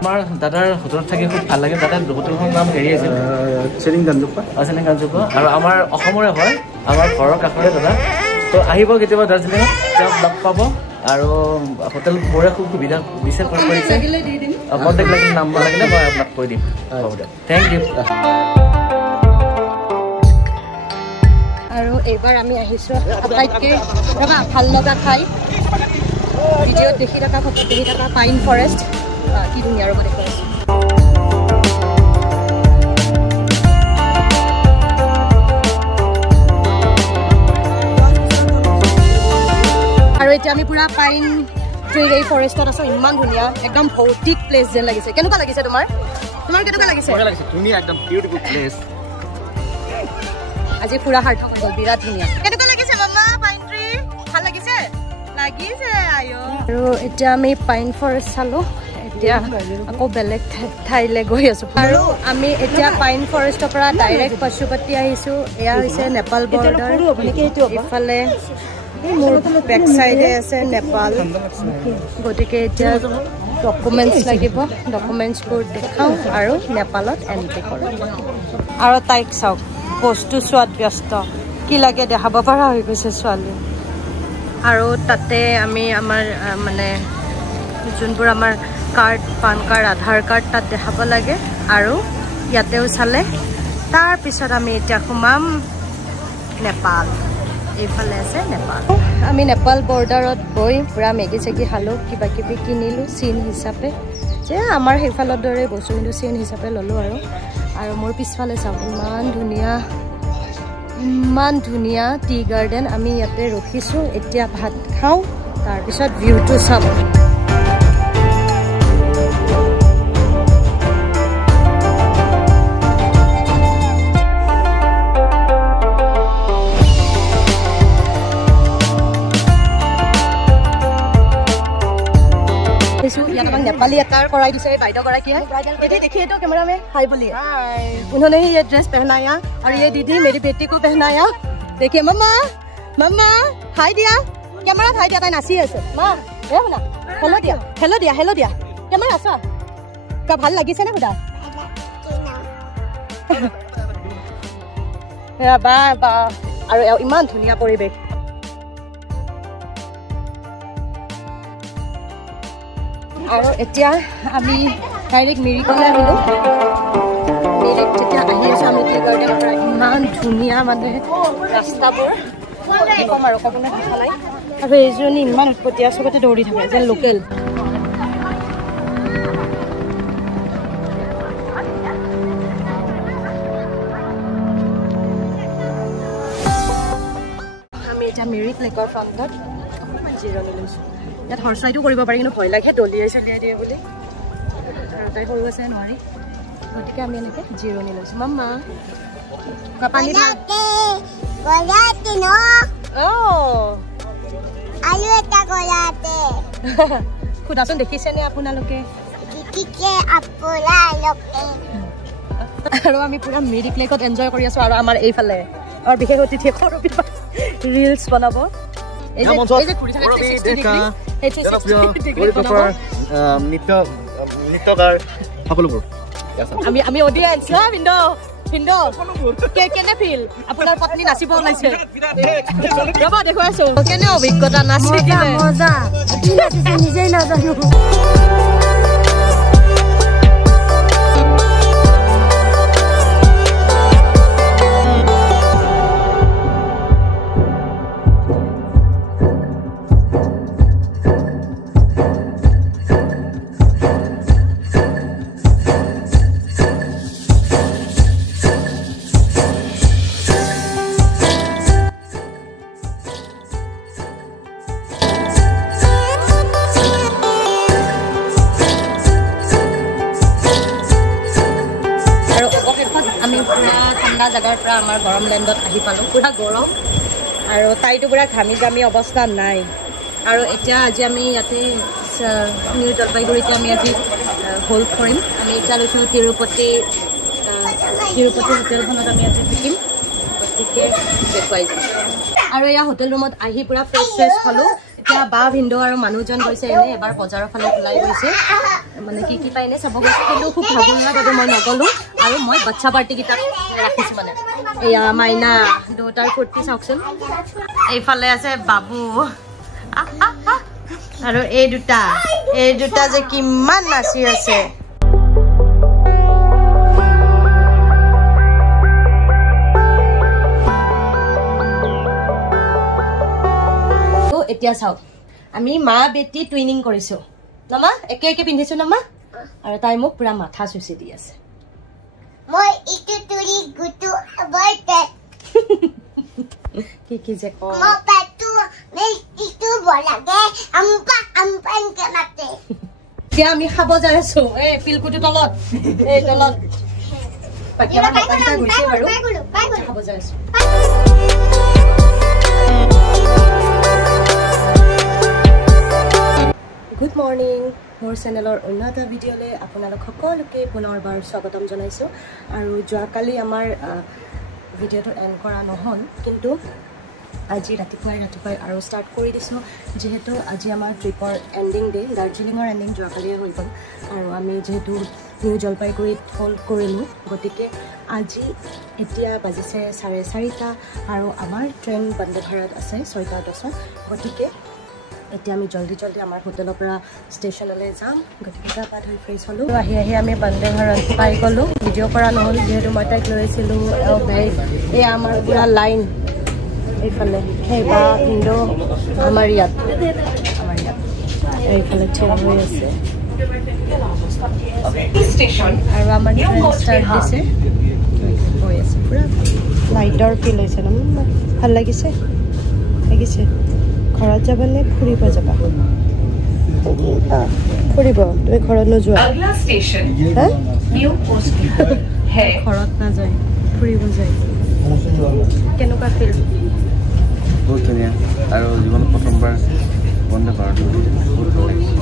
আমাৰ দাদাৰ হোটেলত থাকি খুব ভাল লাগে। দাদাৰ হোটেলখনৰ নাম হেৰি আছিল চেনিং গাঞ্জোপা আৰু আমাৰ অসমৰে হয়, আমাৰ ঘৰৰ কাষৰে দাদা। তো আহিব কেতিয়াবা দাৰ্জিলিঙত, তেওঁক লগ পাব। আৰু হোটেলবোৰে খুব সুবিধা দিছে কৰিছে। কণ্টেক্ট লাগিলে নাম্বাৰ লাগিলে মই আপোনাক কৈ দিম। হ'ব দিয়ক, থেংক ইউ। আৰু এইবাৰ আমি আহিছোঁ আটাইতকৈ ভাল লগা ঠাই, ভিডিঅ'ত দেখি থকা ফটোত দেখি থকা পাইন ফৰেষ্ট। কি ধুনীয়া ৰ'ব দেখুৱাইছোঁ। আৰু এতিয়া আমি পুৰা পাইন ট্ৰি এই ফৰেষ্টত আছোঁ। ইমান ধুনীয়া, একদম ভৌতিক প্লেচ যেন লাগিছে। কেনেকুৱা লাগিছে তোমাৰ? তোমাৰ কেনেকুৱা লাগিছে? ধুনীয়া, একদম বিউটিফুল প্লেচ। আজি পুৰা সাৰ্থক হৈ গ'ল, বিৰাট ধুনীয়া। কেনেকুৱা লাগিছে মামা পাইন ট্ৰি? ভাল লাগিছে? লাগিছে আয়ো। আৰু এতিয়া আমি পাইন ফৰেষ্ট চালোঁ, এতিয়া আকৌ বেলেগ ঠাইলৈ গৈ আছোঁ। আৰু আমি এতিয়া পাইন ফৰেষ্টৰ পৰা ডাইৰেক্ট পশুপতি আহিছোঁ। এয়া হৈছে নেপাল বৰ্ডাৰ। ইফালে মোৰ বেক চাইডে আছে নেপাল। গতিকে এতিয়া ডকুমেণ্টছ লাগিব, ডকুমেণ্টছবোৰ দেখাওঁ আৰু নেপালত এণ্ট্ৰি কৰোঁ। আৰু তাইক চাওক, বস্তু চোৱাত ব্যস্ত, কি লাগে দেখাব পৰা হৈ গৈছে ছোৱালী। আৰু তাতে আমি আমাৰ মানে যোনবোৰ আমাৰ কাৰ্ড, পান কাৰ্ড, আধাৰ কাৰ্ড তাত দেখাব লাগে। আৰু ইয়াতেও চালে তাৰপিছত আমি এতিয়া সোমাম নেপাল। এইফালে আছে নেপাল। আমি নেপাল বৰ্ডাৰত গৈ পূৰা মেগী চেগি খালোঁ, কিবা কিবি কিনিলোঁ চিন হিচাপে। যে আমাৰ সেইফালৰ দৰে বস্তু কিন্তু চিন হিচাপে ল'লোঁ। আৰু মোৰ পিছফালে চাওক, ইমান ধুনীয়া টি গাৰ্ডেন। আমি ইয়াতে ৰখিছোঁ, এতিয়া ভাত খাওঁ, তাৰপিছত ভিউটো চাম। ইয়াত আমাক নেপালী এটাৰ কৰাই দিছে বাইদেউগৰাকীয়ে। ये देखिए तो कैमरा में हाय बोलिए। उन्होंने ही ये ड्रेस पहनाया और ये दीदी मेरी बेटी को पहनाया। देखिए मम्मा, मम्मा हाय दिया, कैमरा हाय दिया। ताई नाची আছে मां, এ শুনা হেল্ল দিয়া, হেল্ল দিয়া, হেল্ল দিয়া। कैमरा আছা কা ভাল লাগিছে না খুদা? বা বা আৰু ইমান ধুনীয়া পৰিবেশ। আৰু এতিয়া আমি ডাইৰেক্ট মিৰিকলৈ আহিলোঁ। মিৰিক যেতিয়া আহি আছোঁ আমি টি গাৰ্ডেনৰ পৰা, ইমান ধুনীয়া মানে ৰাস্তাবোৰ কম আৰু ক'বলৈ ভাষা নাই। আৰু এইজনী ইমান উৎপত্তিয়া, চবতে দৌৰি থাকে যেন লোকেল। আমি এতিয়া মিৰিক লেকৰ ফ্ৰণ্টত অকণমান জিৰণি লৈছোঁ। ইয়াত হৰ্চ ৰাইডো কৰিব পাৰি, কিন্তু ভয় লাগে দলিয়াই চলিয়াই দিয়ে বুলি। তাই সৰু আছে নোৱাৰি, গতিকে আমি এনেকৈ জিৰণি লৈছোঁ। মাম্মা পানী সুধাচোন, দেখিছেনে আপোনালোকে? আৰু আমি পুৰা মিৰিক লেকত এনজয় কৰি আছোঁ। আৰু আমাৰ এইফালে আমাৰ বিশেষ অতিথি ৰিলছ বনাব। আমি অডিয়েন্স কেনে ফিল? আপোনাৰ পত্নী নাচিব ওলাইছে, ৰ'ব দেখুৱাইছো কেনে অভিজ্ঞতা নাচি মজা। নিজেই নাজানো। জেগাৰ পৰা আমাৰ গৰম লেণ্ডত আহি পালোঁ। পুৰা গৰম আৰু তাইতো পুৰা ঘামি ঘামি অৱস্থা নাই। আৰু এতিয়া আজি আমি ইয়াতে নিউ জলপাইগুৰিতে আমি আজি হোল্ড কৰিম। আমি এতিয়া লৈছোঁ তিৰুপতি হোটেলখনত আমি আজি থাকিম, গতিকে দেখুৱাইছোঁ। আৰু এয়া হোটেল ৰুমত আহি পুৰা ফ্ৰেছ হ'লোঁ। এতিয়া বা ভিন্দু আৰু মানুহজন গৈছে এনে এবাৰ বজাৰৰ ফালে ওলাই গৈছে মানে কি পাই এনে চাব গৈছে কিন্তু খুব ভাগৰুৱা বাবে মই নগলো আৰু মই বাচ্চা পাৰ্টি কেইটা ৰাখিছো মানে এয়া মাইনা দুটাৰ ফূৰ্তি চাওকচোন এইফালে আছে বাবু আৰু এই দুটা যে কিমান নাচি আছে এতিয়া চাওক আমি মা বেটি টুইনিং কৰিছো নমা একে একে পিন্ধিছো নমা আৰু তাই মোক পুৰা মাথা চুচি দি আছে মই ইটো তুৰি গুটু বইতে কি যে ক মই পেটু মই ইটো বলাগে আমপান কেমাতে কি আমি খাব যাই আছো এই পিলকুটি তলত এই তলত পাকিয়া মাপাইটা গৈছে বাৰু খাব যাই আছো গুড মৰ্নিং মোৰ চেনেলৰ অন্য এটা ভিডিঅ'লৈ আপোনালোক সকলোকে পুনৰবাৰ স্বাগতম জনাইছোঁ আৰু যোৱাকালি আমাৰ ভিডিঅ'টো এণ্ড কৰা নহ'ল কিন্তু আজি ৰাতিপুৱাই আৰু ষ্টাৰ্ট কৰি দিছোঁ যিহেতু আজি আমাৰ ট্ৰিপৰ এণ্ডিং ডে দাৰ্জিলিঙৰ এণ্ডিং যোৱাকালিয়ে হৈ গ'ল আৰু আমি যিহেতু নিউ জলপাইগুৰিত হোল্ড কৰিলোঁ গতিকে আজি এতিয়া বাজিছে 4:30 আৰু আমাৰ ট্ৰেইন বন্দে ভাৰত আছে 6:10 গতিকে এতিয়া আমি জলদি আমাৰ হোটেলৰ পৰা ষ্টেচনলৈ যাম গতিকে গা পা ধুই ফ্ৰেছ হ'লোঁ আহি আমি বন্দে ভাৰত পাই গ'লোঁ ভিডিঅ' কৰা নহ'ল যিহেতু মই তাইক লৈ আছিলোঁ বেগ এই আমাৰ পুৰা লাইন এইফালে সেই বা ভিন্দু আমাৰ ইয়াত এইফালে থিয় হৈ আছে আৰু আমাৰ ট্ৰেইন ষ্টাৰ্ট দিছে হৈ আছে পুৰা লাইটৰ ফিল হৈছে ন ভাল লাগিছে ঘৰত যাবা নে ফুৰিব যাবা ফুৰিব তুমি ঘৰত নোযোৱা ঘৰত নাযায় ফুৰিব যায় কেনেকুৱা ফিল বহুত ধুনীয়া আৰু জীৱনত প্ৰথমবাৰ বন্দে ভাৰত বহুত ভাল লাগিছে